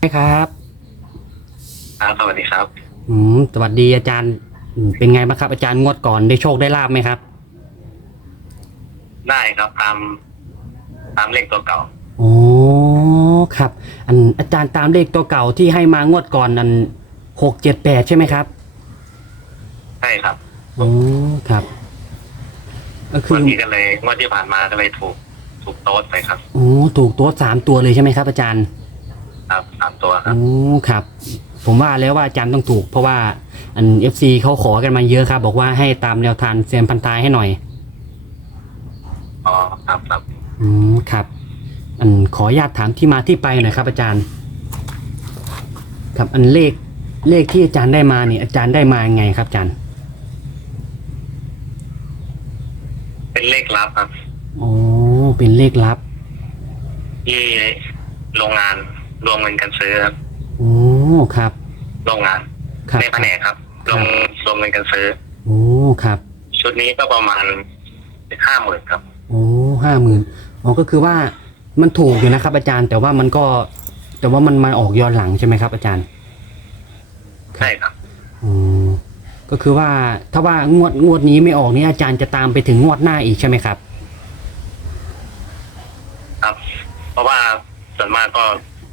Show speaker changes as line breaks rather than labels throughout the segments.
ครับ
ครับสวัสดีครับ
สวัสดีอาจารย์เป็นไงบ้างครับอาจารย์งวดก่อนได้โชคได้ลาบไหมครับ
ได้ครับตามเลขตัวเก่า
โอ้ครับอาจารย์ตามเลขตัวเก่าที่ให้มางวดก่อน678ใช่ไหมครับ
ใช่ครับ
โอ้ครับก็คื
วัน
อ
นี้ก็เลยงวดที่ผ่านมาก็เลยถูกโต๊ดไปครับ
โอ้ถูกตัว3 ตัวเลยใช่ไหมครับอาจารย์
ครับ3 ตัวครั
โอ้
บ
ครับผมว่าแล้วว่าอาจารย์ต้องถูกเพราะว่าFCเขาขอกันมาเยอะครับบอกว่าให้ตามแนวทางเซียนพันท้ายให้หน่อย
อ๋อครับ
ครับขออนุญาตถามที่มาที่ไปหน่อยครับอาจารย์ครับเลขที่อาจารย์ได้มาเนี่ยอาจารย์ได้มายังไงครับอาจารย์
เป็นเลขลับครับ
โอ้เป็นเลขลับ
ที่โรงงานรวมเงินกันซื้อครับ
โอ้ครับ
โรงงาน
ครับ
ในแผนกครับรวมเงินกันซื้อ
โอ้ครับ
ชุดนี้ก็ประมาณ50,000ครับ
โอ้50,000อ๋อก็คือว่ามันถูกอยู่นะครับอาจารย์แต่ว่ามันมาออกย้อนหลังใช่ไหมครับอาจารย์
ใช่ครับ
อ๋อก็คือว่าถ้าว่างวดนี้ไม่ออกนี่อาจารย์จะตามไปถึงงวดหน้าอีกใช่ไหมครับ
ครับเพราะว่าส่วนมากก็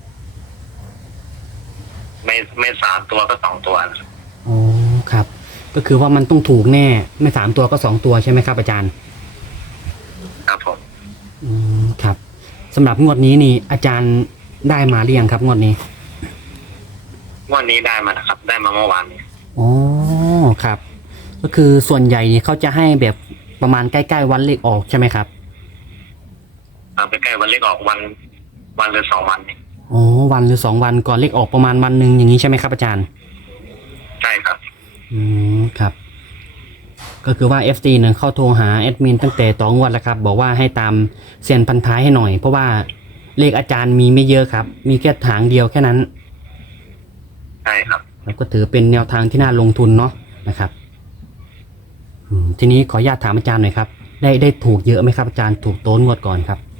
ไม่3 ตัวก็2 ตัว
อ๋อครับก็คือว่ามันต้องถูกแน่ไม่3 ตัวก็2 ตัวใช่ไหมครับอาจารย์
ครับผม
ครับสำหรับงวดนี้นี่อาจารย์ได้มาหรือยังครับงวดนี้
งวดนี้ได้มานะครับได้มาเมื่อวานนี้
อ๋อครับก็คือส่วนใหญ่เขาจะให้แบบประมาณใกล้ๆวันเลขออกใช่ไหมครับ
ไปใกล้วันเลขออกวันหรือ2 วันนี่
อ๋อวันหรือ2 วันก่อนเลขออกประมาณวันหนึ่งอย่างนี้ใช่ไหมครับอาจารย์
ใช่ครับ
ครับก็คือว่า FT เนี่ยเข้าโทรหาแอดมินตั้งแต่ต่องวดแล้วครับบอกว่าให้ตามเซียนพันท้ายให้หน่อยเพราะว่าเลขอาจารย์มีไม่เยอะครับมีแค่ทางเดียวแค่นั้น
ใช่ครับ
แล้วก็ถือเป็นแนวทางที่น่าลงทุนเนาะนะครับทีนี้ขออนุญาตถามอาจารย์หน่อยครับได้ถูกเยอะไหมครับอาจารย์ถูกโต้นงวดก่อนครับ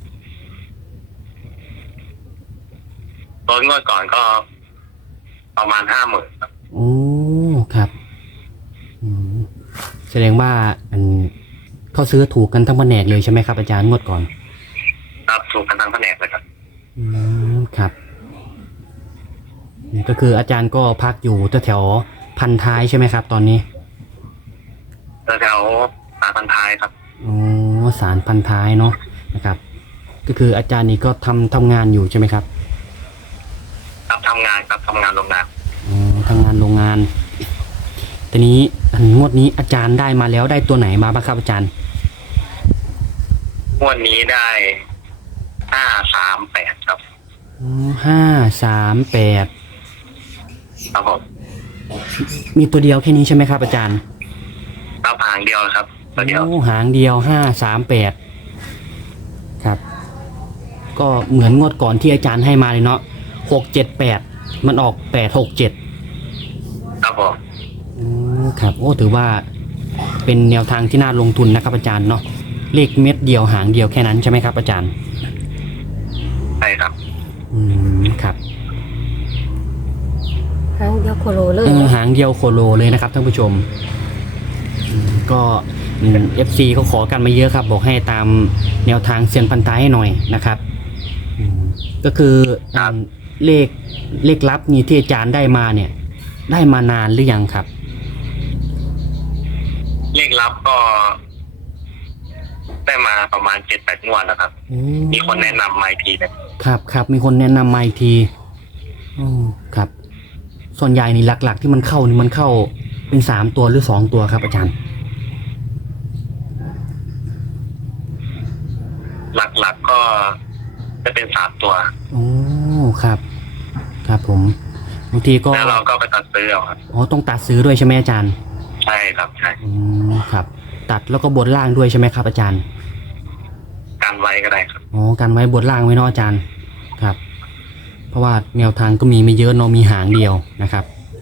ต้นงวดก่อนก็ประมาณ50,000ครับ
โอ้ครับแสดงว่าเขาซื้อถูกกันทั้งแผนกเลยใช่ไหมครับอาจารย์งวดก่อน
ครับถูกกันทั้งแผนกเลยครับ
ครับก็คืออาจารย์ก็พักอยู่แถวพันท้ายใช่ไหมครับตอนนี้
แถวสารพันท้ายครับ
อ๋อสารพันท้ายเนาะนะครับก็คืออาจารย์นี่ก็ทำงานอยู่ใช่ไหมครับ
ครับทำงานโรงงาน
อ๋อทำงานโรงงานทีนี้งวดนี้อาจารย์ได้มาแล้วได้ตัวไหนมาบ้างครับอาจารย์
งวดนี้ได้538ครับ
538
ครับผม
มีตัวเดียวแค่นี้ใช่ไหมครับอาจารย์
ครับหางเดียวครับตัวเดียว
หางเดียว538ครับก็เหมือนงวดก่อนที่อาจารย์ให้มาเลยเนาะ678มันออก867
ครับผม
ครับโอ้ถือว่าเป็นแนวทางที่น่าลงทุนนะครับอาจารย์เนาะเลขเม็ดเดียวหางเดียวแค่นั้นใช่ไหมครับอาจารย์
ใช่ครับ
ครับ
หางเดียวโคโลเลย
หางเดียวโคโลเลยนะครับท่านผู้ชมก็FC เขาขอกันมาเยอะครับบอกให้ตามแนวทางเซียนพันท้ายให้หน่อยนะครับก็คือเลขลับนี่ที่อาจารย์ได้มาเนี่ยได้มานานหรือยังครับ
เลขลับก็ได้มาประมาณ7-8 งวดแล้วครับมีคนแนะนำมาอีกที
ครับมีคนแนะนำมาอีกทีครับส่วนใหญ่นี่หลักๆที่มันเข้านี่มันเข้าเป็น3 ตัวหรือ2 ตัวครับอาจารย์
หลักก็จะเป็น3 ตัว
โอ้ครับผมบางทีก็
แล้วเราก็ไปตัดซื้อเอาครับ
อ๋อต้องตัดซื้อด้วยใช่ไหมอาจารย์
ใช่ครับใช่
ครับตัดแล้วก็บนล่างด้วยใช่ไหมครับอาจารย์
กันไว้ก็ได้ครับ
อ๋อกันไว้บนล่างไว้เนาะอาจารย์ครับเพราะว่าแนวทางก็มีไม่เยอะเนาะมีหางเดียวนะครับ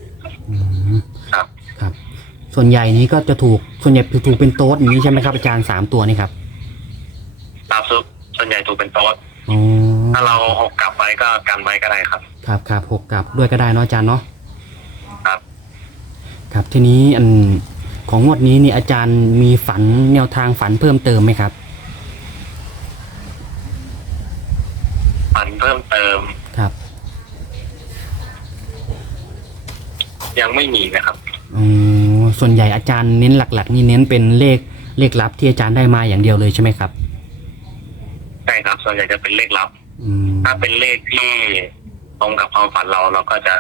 ครับส่วนใหญ่นี้ก็จะถูกเป็นโต๊ดอย่างนี้ใช่ไหมครับอาจารย์3 ตัวนี่ครับ
ตามซุปส่วนใหญ่ถูกเป็นโต๊ด
อ๋อ
ถ้าเราหกกลับไว้ก็กันไว้ก็ได้ครับ
ครับครับหกกลับด้วยก็ได้เนาะอาจารย์เนาะ
ครับ
ครับทีนี้อันของงวดนี้นี่อาจารย์มีฝันแนวทางฝันเพิ่มเติมไหมครับ
ฝันเพิ่มเติม
ครับ
ยังไม่มีนะครับ
ส่วนใหญ่อาจารย์เน้นหลักๆนี่เน้นเป็นเลขลับที่อาจารย์ได้มาอย่างเดียวเลยใช่ไหมครับ
ใช่ครับส่วนใหญ่จะเป็นเลขลับ
อืม
ถ้าเป็นเลขที่ตรงกับความฝันเราก็จะ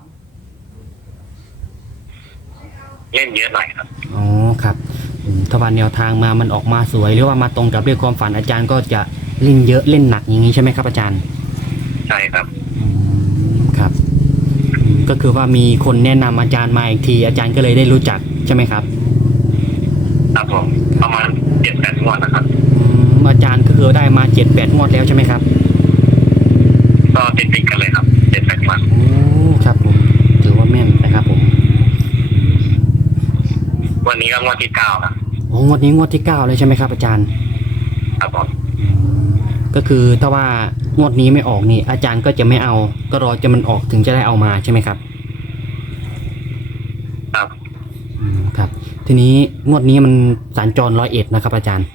เล่นเยอะหน่อยครับ
อ๋อครับถ้าวันแนวทางมามันออกมาสวยหรือว่ามาตรงกับเลขความฝันอาจารย์ก็จะเล่นเยอะเล่นหนักอย่างนี้ใช่ไหมครับอาจารย์
ใช่ครับ
ครับก็คือว่ามีคนแนะนำอาจารย์มาอีกทีอาจารย์ก็เลยได้รู้จักใช่ไหมครับ
ครับผมประมาณ7-8 งวดนะครับ
อาจารย์ก็คือได้มา7-8 งวดแล้วใช่ไหมครับ
ก็ติดกันเลยครับ7-8 งวด
โอ้ครับผมถือว่าแม่นนะครับผม
วันนี้ก็งวดที่9ครับ
โอ้งวดนี้งวดที่9เลยใช่ไหมครับอาจารย์
ครับผม
ก็คือถ้าว่างวดนี้ไม่ออกนี่อาจารย์ก็จะไม่เอาก็รอจะมันออกถึงจะได้เอามาใช่ไหมครับ
ครับ
ครับทีนี้งวดนี้มันสัญจร101นะครับอาจารย์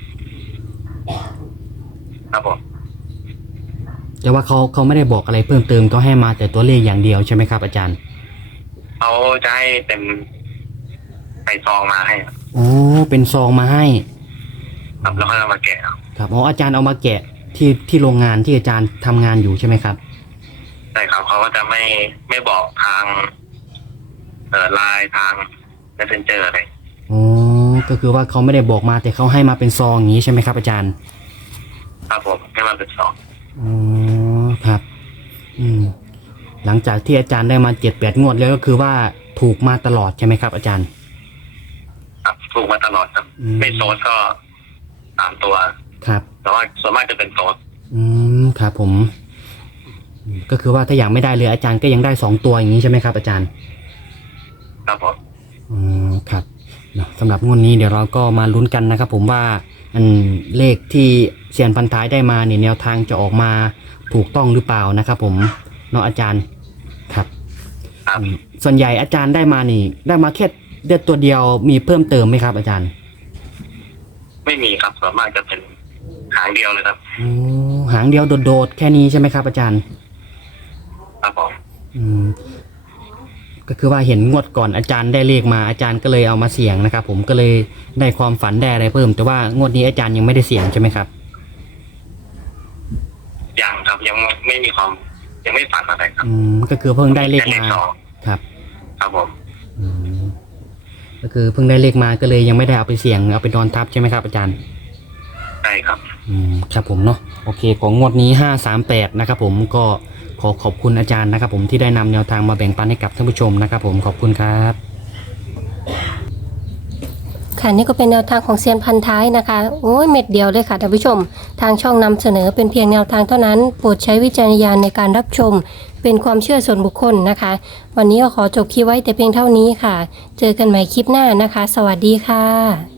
ครับผม
แต่ว่าเขาไม่ได้บอกอะไรเพิ่มเติมก็ให้มาแต่ตัวเลขอย่างเดียวใช่ไหมครับอาจารย์
เขาจะให้เป็นใส่ซองมาให้ครับ
โอ้เป็นซองมาให้
แล้วเขาจะมาแกะ
ครับอ๋ออาจารย์เอามาแกะที่โรงงานที่อาจารย์ทำงานอยู่ใช่ไหมครับ
ใช่ครับเขาก็จะไม่บอกทางไลน์ทาง Messenger อะไร
อ๋อก็คือว่าเขาไม่ได้บอกมาแต่เขาให้มาเป็นซองอย่างนี้ใช่ไหมครับอาจารย์
ครับผมให้มาเป็นซอง
อ๋อครับหลังจากที่อาจารย์ได้มา7-8 งวดแล้วก็คือว่าถูกมาตลอดใช่ไหมครับอาจารย์
ครับถูกมาตลอดครับ ไม่โซดก็3 ตัว
ครับ
แต่ว่าส่วนมากจะเป็นโซด
ครับผมก็คือว่าถ้าอย่างไม่ได้เลยอาจารย์ก็ยังได้2 ตัวอย่างนี้ใช่ไหมครับอาจารย์
ครับผม
ครับเนาะสำหรับงวดนี้เดี๋ยวเราก็มาลุ้นกันนะครับผมว่าเลขที่เซียนพันท้ายได้มาเนี่ยแนวทางจะออกมาถูกต้องหรือเปล่านะครับผมเนาะอาจารย์ครับ
ครับ
ส่วนใหญ่อาจารย์ได้มานี่ได้มาแค่เดือนตัวเดียวมีเพิ่มเติมไหมครับอาจารย์
ไม่มีครับส่วนมากจะเป็นหางเดียวเลยครับ
หางเดียวโดดๆแค่นี้ใช่ไหมครับอาจารย์
ครับผม
ก็คือว่าเห็นงวดก่อนอาจารย์ได้เลขมาอาจารย์ก็เลยเอามาเสี่ยงนะครับผมก็เลยได้ความฝันได้อะไรเพิ่ม แต่ว่างวดนี้อาจารย์ยังไม่ได้เสี่ยงใช่ไหมครับ
ยังครับยังไม่มีความยังไม่ฝันอะไรครับ
ก็คือเพิ่งได้เลข
แค่
มา
สอง
ครับ
ครับผม
ก็คือเพิ่งได้เลขมาก็เลยยังไม่ได้เอาไปเสี่ยงเอาไปนอนทับใช่ไหมครับอาจารย์
ใช่ครับ
ครับผมเนาะโอเคของงวดนี้538นะครับผมก็ขอบคุณอาจารย์นะครับผมที่ได้นำแนวทางมาแบ่งปันให้กับท่านผู้ชมนะครับผมขอบคุณครับ
ค่ะนี่ก็เป็นแนวทางของเซียนพันท้ายนะคะโอ้ยเม็ดเดียวเลยค่ะท่านผู้ชมทางช่องนำเสนอเป็นเพียงแนวทางเท่านั้นโปรดใช้วิจารณญาณในการรับชมเป็นความเชื่อส่วนบุคคลนะคะ วันนี้ก็ขอจบคลิปไว้แต่เพียงเท่านี้ค่ะ เจอกันใหม่คลิปหน้านะคะ สวัสดีค่ะ